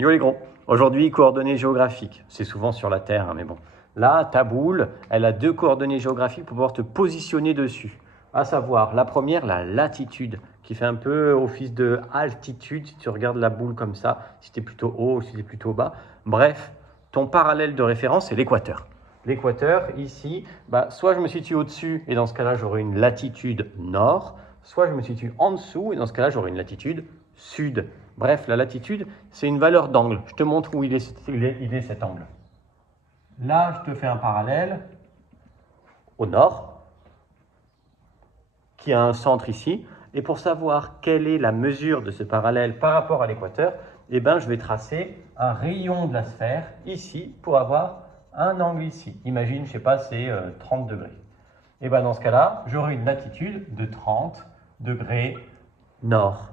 Yo les gros, aujourd'hui coordonnées géographiques, c'est souvent sur la Terre, hein, mais bon. Là, ta boule, elle a deux coordonnées géographiques pour pouvoir te positionner dessus. À savoir, la première, la latitude, qui fait un peu office de altitude, si tu regardes la boule comme ça, si tu es plutôt haut ou si tu es plutôt bas. Bref, ton parallèle de référence, c'est l'équateur. L'équateur, ici, soit je me situe au-dessus, et dans ce cas-là, j'aurai une latitude nord, soit je me situe en dessous, et dans ce cas-là, j'aurai une latitude sud. Bref, la latitude, c'est une valeur d'angle. Je te montre où il est cet angle. Là, je te fais un parallèle au nord, qui a un centre ici. Et pour savoir quelle est la mesure de ce parallèle par rapport à l'équateur, je vais tracer un rayon de la sphère ici pour avoir un angle ici. Imagine, je ne sais pas, c'est 30 degrés. Et dans ce cas-là, j'aurai une latitude de 30 degrés nord.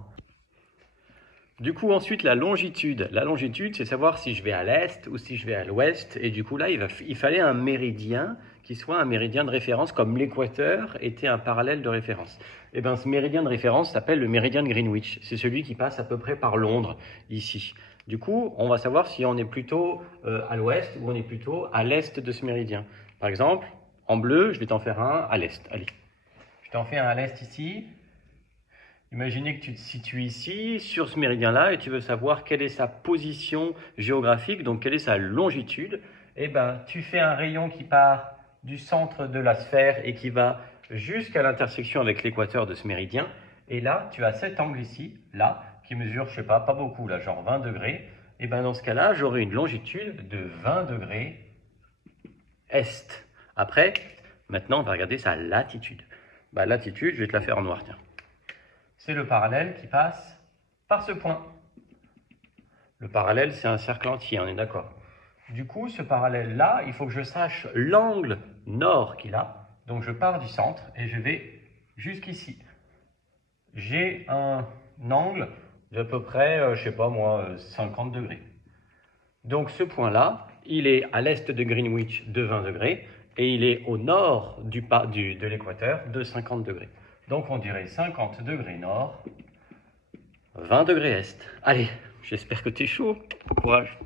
Du coup, ensuite, la longitude. La longitude, c'est savoir si je vais à l'est ou si je vais à l'ouest. Et du coup, là, il fallait un méridien qui soit un méridien de référence, comme l'équateur était un parallèle de référence. Et ce méridien de référence s'appelle le méridien de Greenwich. C'est celui qui passe à peu près par Londres, ici. Du coup, on va savoir si on est plutôt à l'ouest ou on est plutôt à l'est de ce méridien. Par exemple, en bleu, je vais t'en faire un à l'est. Allez, je t'en fais un à l'est ici. Imaginez que tu te situes ici, sur ce méridien-là, et tu veux savoir quelle est sa position géographique, donc quelle est sa longitude. Tu fais un rayon qui part du centre de la sphère et qui va jusqu'à l'intersection avec l'équateur de ce méridien. Et là, tu as cet angle ici, là, qui mesure, je sais pas beaucoup, là, genre 20 degrés. Et dans ce cas-là, j'aurai une longitude de 20 degrés est. Après, maintenant, on va regarder sa latitude. Latitude, je vais te la faire en noir, tiens. C'est le parallèle qui passe par ce point. Le parallèle, c'est un cercle entier, on est d'accord. Du coup, ce parallèle-là, il faut que je sache l'angle nord qu'il a. Donc, je pars du centre et je vais jusqu'ici. J'ai un angle d'à peu près, je sais pas moi, 50 degrés. Donc, ce point-là, il est à l'est de Greenwich de 20 degrés et il est au nord de l'équateur de 50 degrés. Donc, on dirait 50 degrés nord, 20 degrés est. Allez, j'espère que tu es chaud. Bon courage.